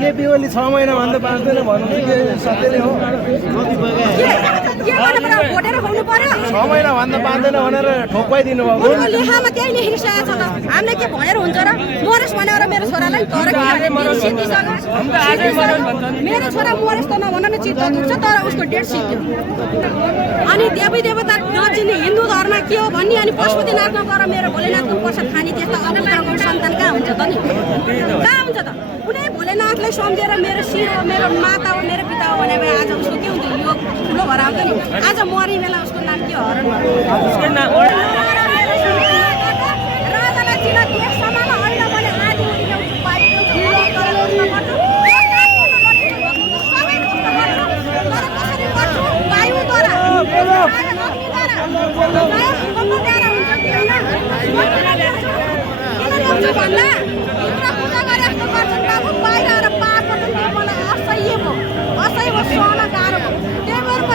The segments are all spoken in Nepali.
केपीओली 6 महिना भन्दा बाँच्दैन भन्नु के सत्य नै हो? 6 महिना भन्दा बाँच्दैन भनेर ठोक्काइदिनु भएको। लेखामा त्यही लेखिसकेको छ त। हामीले के भनेर हुन्छ र? मरेस भनेर मेरो छोरालाई तर मेरो छोरा मरेस त नभन न, चित्त दुख्छ तर उसको डेट सिक्यो। अनि देवी देवता नचिन्ने हिन्दू धर्म के हो भन्ने अनि पशुपतिनाथमा गएर मेरो भोलेनाथको प्रसाद खाने त्यस्ता अपुत्रको सन्तान कहाँ हुन्छ त नि? कहाँ हुन्छ त? कुनै भोलेनाथलाई सम्झेर मेरो शिर हो, मेरो माता हो, मेरो पिता हो भने आज उसको के हुन्थ्यो? यो ठुलो भएर आउँछ नि। आज मरि बेला उसको नाम के हो? हरण राजालाई चिना देश समान होइन भने आज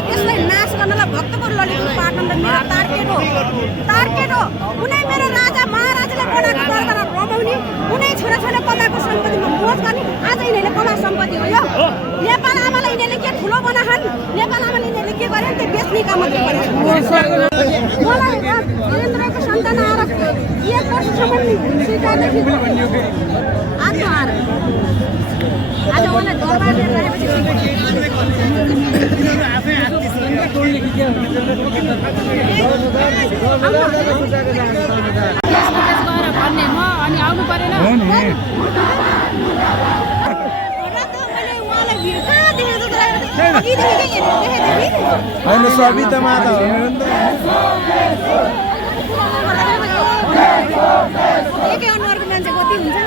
त्यसलाई नाश गर्नलाई भक्तपुर ललितपुर पाटन र मेरो टार्गेट हो। कुनै मेरो राजा महाराजाले बनाएको दरबार रमाउने, कुनै छोराछोरीले कमाएको सम्पत्तिमा मोज गर्ने। आज यिनीहरूले कमाएको सम्पत्ति हो यो। नेपाल आमालाई यिनीहरूले के ठुलो बनाखान्? नेपाल आमाले यिनीहरूले के गरे? त्यो बेच्ने काम मात्रै गरेको। मलाई वीरेन्द्रको सन्तान आएर 1 वर्षसम्म सिकाएदेखि आज आएर आज उहाँलाई दरबार लिएर गएपछि भन्ने म अनि आउनु परेन। होइन सवितामा त एकै अनुहारको मान्छे कति हुन्छ?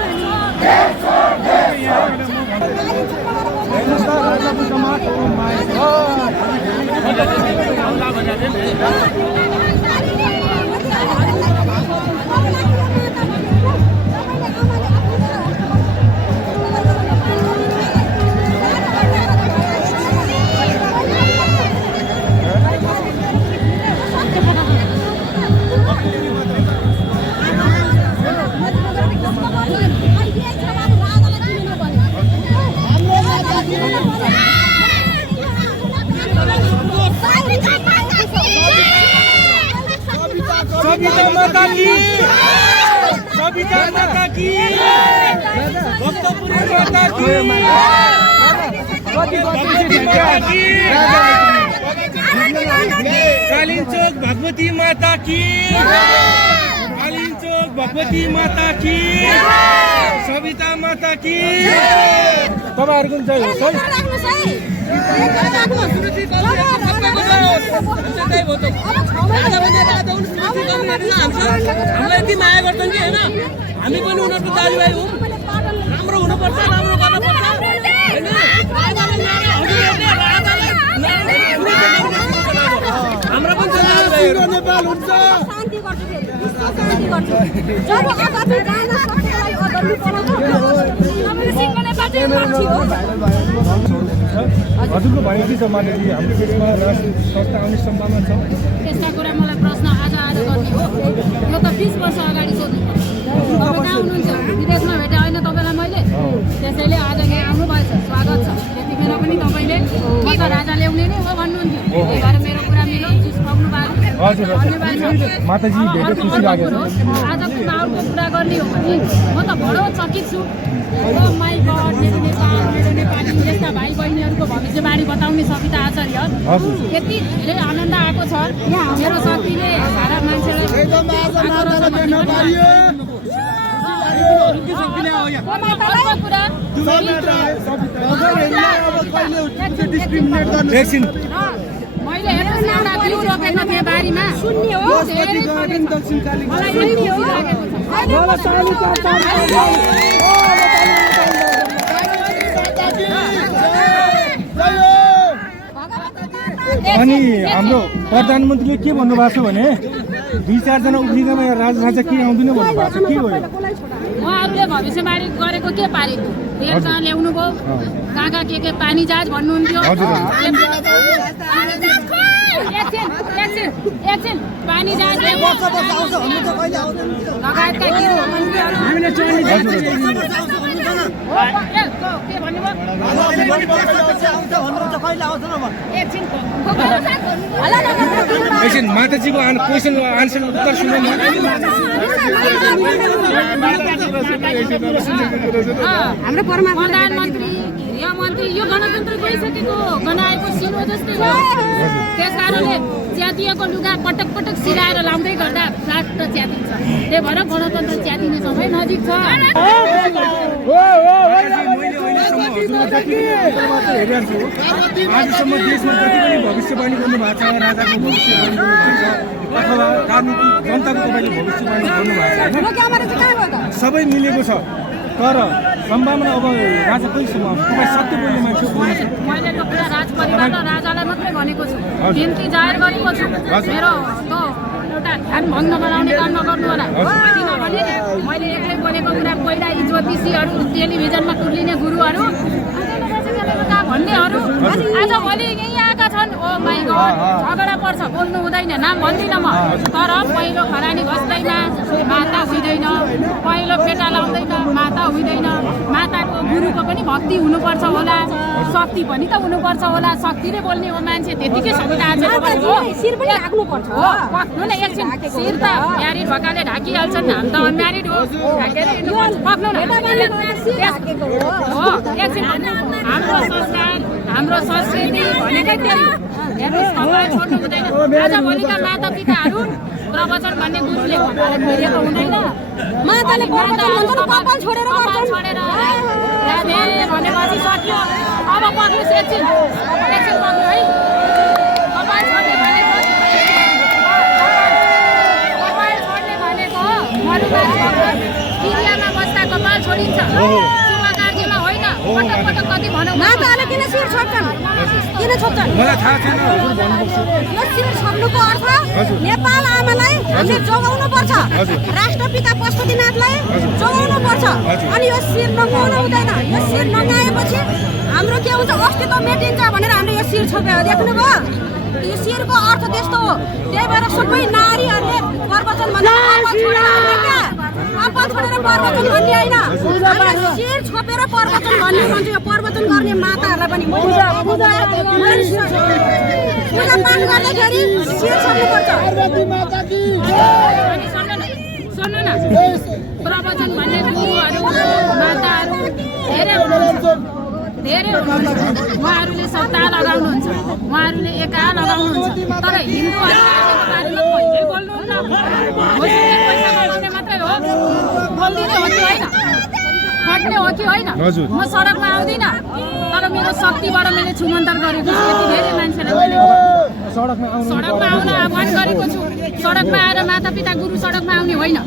सविता माता की भक्तपुर माता की कालिंचोक भगवती माता की कालिंचोक भगवती माता की सविता माता की। तपाईहरुको जय होस् है। हामीलाई यति माया गर्छन् कि होइन? हामी पनि उनीहरूको दाजुभाइ हौँ। राम्रो हुनुपर्छ, राम्रो गर्नुपर्छ होइन? हाम्रो पनि नेपाल हुन्छ। हजुरको भनाइ के छ मानेजी? हाम्रो देशमा राष्ट्रिय संस्था आउने सम्भावना छ? त्यस्ता कुरा मलाई प्रश्न आज गर्ने हो। यो त 20 वर्ष अगाडि सोध्नु पर्छ। तपाईँ कहाँ हुनुहुन्छ? विदेशमा भेटे होइन तपाईँलाई मैले। त्यसैले आज यहाँ आउनु भएछ, स्वागत छ। त्यतिखेर पनि तपाईँले म त राजा ल्याउने नै हो भन्नुहुन्थ्यो। त्यही भएर मेरो कुरा मिलो चिज पाउनु भएको माताजी भेटे खुसी लागेको छ। आज चुनावको कुरा गर्ने हो भने म त बडो चकित छु। माई गड, मेरो नेपाली यस्ता भाइ बहिनीहरूको भविष्यवाणी बताउने सविता आचार्य यति धेरै आनन्द आएको छ। मेरो शक्तिले सारा मान्छेलाई मैले हेर्नुहोस् एउटा बिउ रोपेको थिएँ बारीमा, शून्य हो। मलाई यति खुसी लागेको छ। अनि हाम्रो प्रधानमन्त्रीले के भन्नुभएको छ भने 2-4 जना उफ्रिँदामा राजा के आउँदैन भन्नुभएको छ। के हो उहाँहरूले भविष्यवाणी गरेको के पारेको? तेल कहाँ ल्याउनु भयो? कहाँ कहाँ के पानी जहाज भन्नुहुन्थ्यो। एकछिन पानी जहाज लगायतका के भन्नुभयो एकछिन माताजीको क्वेसन आन्सर उत्तर सुनौँ न। हाम्रो प्रधानमन्त्री गृहमन्त्री यो गणतन्त्र गइसकेको गनाएको सिनो जस्तै हो। त्यस कारणले च्यातिएको लुगा पटक पटक सिलाएर लाउँदै गर्दा फ्लाट च्यातिन्छ। त्यही भएर गणतन्त्र च्यातिने समय नजिक छ। आजसम्म देशमा जति पनि भविष्यवाणी गर्नुभएको छ, राजाको भविष्यवाणी गर्नुभएको छ अथवा राजनीतिक जनताको तपाईँले भविष्यवाणी गर्नुभएको छ होइन, सबै मिलेको छ। तर सम्भावना अब राजा कहिलेसम्म आउँछ? तपाईँ सत्य बोल्ने मान्छे बोल्नु। मैले यो कुरा राजपरिवार र राजालाई मात्रै भनेको छु, बिन्ती जाहेर गरेको छु। मेरो त्यो एउटा ध्यान भङ्ग गराउने काम नगर्नु होला। किनभने मैले एक्लै बोलेको कुरा पहिला यी ज्योतिषीहरू, टेलिभिजनमा तुर्लिने गुरुहरू भन्नेहरू आजभोलि यहीँ आएका छन्। ओ माइ गड, झगडा पर्छ, बोल्नु हुँदैन, नाम भन्दिनँ म। तर पहिलो खरानी घस्दैन, माता हुँदैन। पहिलो फेटा लाउँदैन, माता हुँदैन। माताको गुरुको पनि भक्ति हुनुपर्छ होला, शक्ति पनि त हुनुपर्छ होला। शक्तिले बोल्ने हो मान्छे, त्यतिकै सबै आचरण हो। शिर पनि राख्नुपर्छ हो पक्नु न एकछिन, शिर त म्यारिड भएकाले ढाकिहाल्छन्, हामी त अनम्यारिड हो। ढाकेर हिँड्नुपर्छ, पक्नु न हो। एकछिन हाम्रो संस्कार, हाम्रो संस्कृति भनेकै त्यही। हेर्नुहोस्, कपाल छोड्नु हुँदैन। आजभोलिका माता पिताहरू प्रवचन भन्ने गुरुले भन्नाले फेरेको हुँदैन। माताले कपाल छोडेर राधे भनेपछि सक्यो। अब पक्नुहोस्, एकछिन पक्नु है। कपाल छोड्ने भनेको क्रियामा बस्दा कपाल छोडिन्छ, शुभ कार्यमा होइन। पटक पटक कति भनौँ, माताले किन शिर छोड्छन्? किन छोड्छन्? मलाई थाहा छैन, हजुर भन्नुपर्छ। यो शिर छोड्नुको अर्थ नेपाल आमालाई हामीले जोगाउनु पर्छ, राष्ट्रपिता पशुपतिनाथलाई जोगाउनु पर्छ। अनि यो शिर नगाउन हुँदैन। यो शिर नगाएपछि हाम्रो के हुन्छ, अस्तित्व मेटिन्छ भनेर हामीले यो शिर छोप्यो। देख्नुभयो, यो शिरको अर्थ त्यस्तो हो। त्यही भएर सबै नारीहरूले प्रवचन भन्ने कपाल छोडेर प्रवचन भन्ने होइन, शिर छोपेर प्रवचन भन्ने भन्छ। यो प्रवचन गर्ने माताहरूलाई पनि पूजा पाठ गर्दाखेरि शिर छोड्नुपर्छ। सुन्नु न, प्रवचन भन्ने गुरुहरू, माताहरू धेरै हुनुहुन्छ। उहाँहरूले सत्ता लगाउनुहुन्छ, उहाँहरूले एका लगाउनुहुन्छ। तर हिन्दूहरूको बारेमा कहिल्यै बोल्नुहुन्न। पैसा कमाउने मात्रै हो, बोलिदिने हो कि होइन, खट्ने हो कि होइन। म सडकमा आउँदिनँ, तर मेरो शक्तिबाट मैले छुमन्तर गरेको छु। यति धेरै मान्छेलाई मैले सडकमा आउन आह्वान गरेको छु। सडकमा आएर माता पिता गुरु सडकमा आउने होइन,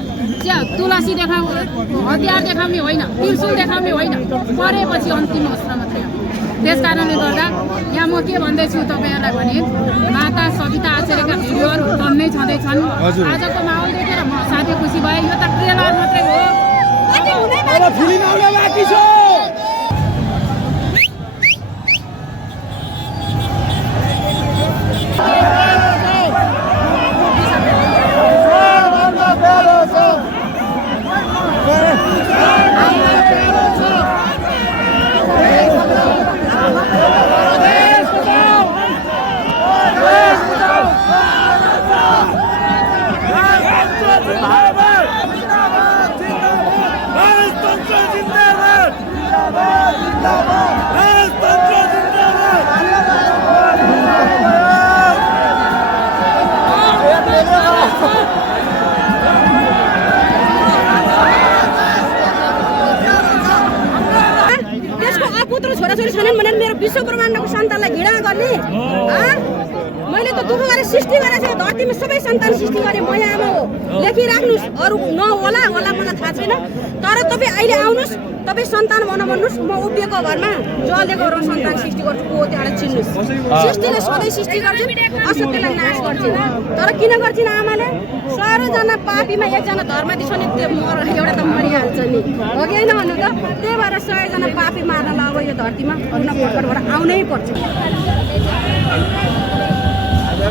तुलसी देखाउने, हतियार देखाउने होइन, त्रिशूल देखाउने होइन, परेपछि अन्तिम अस्त्र मात्रै हो। त्यस कारणले गर्दा यहाँ म के भन्दैछु तपाईँहरूलाई भने, माता सविता आचार्यका भिडियोहरू टन्नै छँदैछन्। आजको माहौल देखेर म साथै खुसी भएँ। यो त ट्रेलर मात्रै हो। छोराछोरी छैनन् भनेर मेरो विश्व ब्रह्माण्डको सन्तानलाई घृणा गर्ने? मैले त दुःख गरेर सृष्टि गरेको छु। धरतीमा सबै सन्तान सृष्टि गरेँ, म आमा हो। लेखिराख्नुहोस्, अरू नहोला मलाई थाहा छैन। तर तपाईँ अहिले आउनुहोस्, तपाईँ सन्तान भन्नुहोस्, म उभिएको घरमा जलेको घर सन्तान सृष्टि गर्छु। हो त्यहाँबाट चिन्नुहोस्, सृष्टिले सधैँ सृष्टि गर्छिन्, असत्यलाई नाश गर्छिन्। तर किन गर्छिन् आमाले? सबैजना पापीमा एकजना धर्मदी छ नि, त्यो एउटा त मरिहाल्छ नि, हो कि होइन भन्नु त? त्यही भएर 100 जना पापी मार्नलाई अब यो धरतीमा पुनः प्रकटबाट आउनै पर्छ। एक